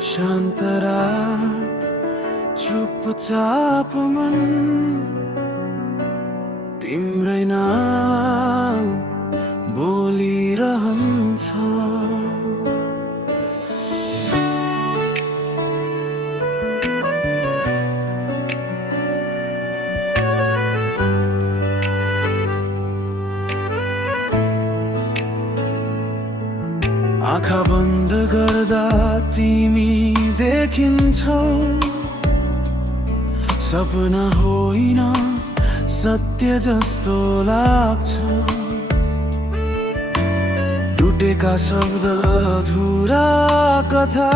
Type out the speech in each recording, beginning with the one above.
शान्त रात चुपचाप मन तिम्रै नाम बोलिरहन्छ। आँखा बन्द गर्दा तिमी देखिन्छौ, सपना होइन सत्य जस्तो लाग्छ। टुटेका शब्द अधुरा कथा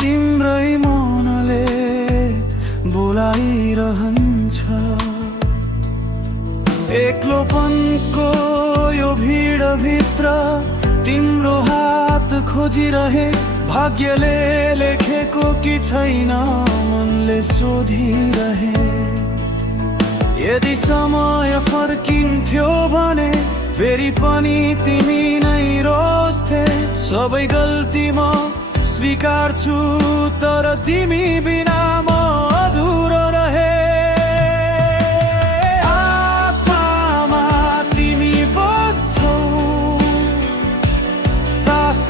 तिम्रै मनले बोलाइरहन्छ। एक्लोपनको यो भिड भित्र तिम्रो हात खोजिरहे, भाग्यले लेखेको कि छैन मनले सोधिरहे। यदि समय फर्किन्थ्यो भने फेरि पनि तिमी नै रोज्थे। सबै गल्ती म स्वीकार्छु, तर तिमी बिना म अधुरो रहे।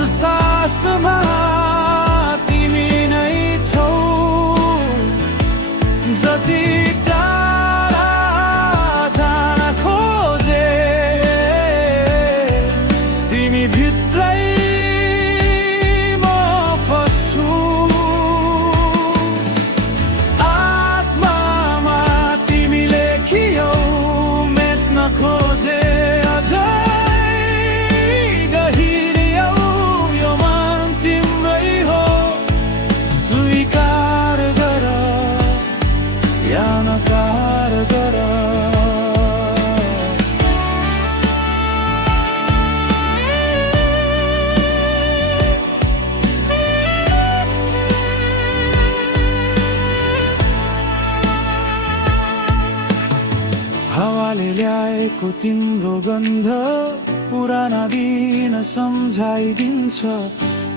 सासमा तिमी नै छौ, जति टाढा जान खोजे तिमी भित्रै म फस्छु। आत्मामा तिमी लेखियौ, मेट्न खोजे हावाले ल्याएको तिम्रो गन्ध पुराना दिन सम्झाइदिन्छ।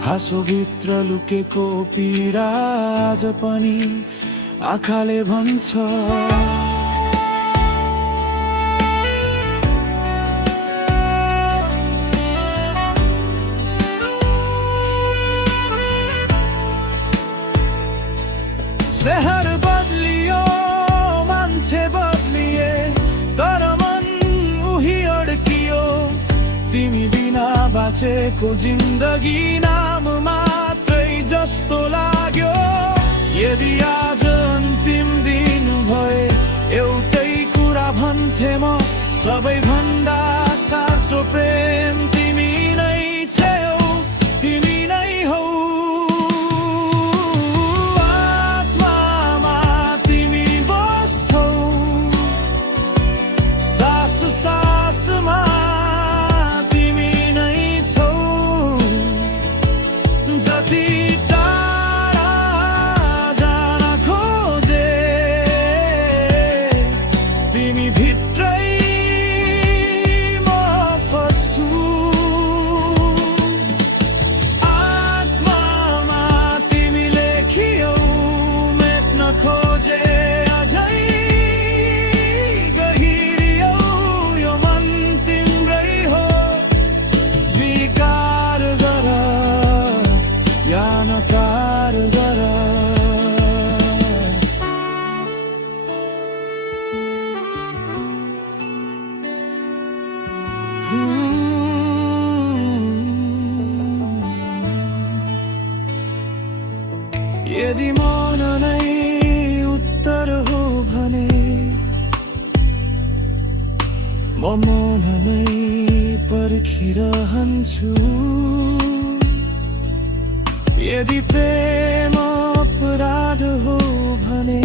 हाँसोभित्र लुकेको पीडा आज पनि आँखाले भन्छ। शहर बदलियो, मान्छे बदलिए, तर मन उही अड्कियो। तिमी बिना बाँचेको जिन्दगी नाम मात्रै जस्तो लाग्यो। यदि आज अन्तिम दिन भए एउटै कुरा भन्थे म, सबैभन्दा साँचो प्रेम तिमी नै छेउ, तिमी नै हौ। यदि मन नै उत्तर हो भने म मनमै पर्खिरहन्छु। यदि प्रेम अपराध हो भने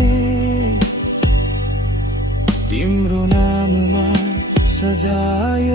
तिम्रो नाममा सजाय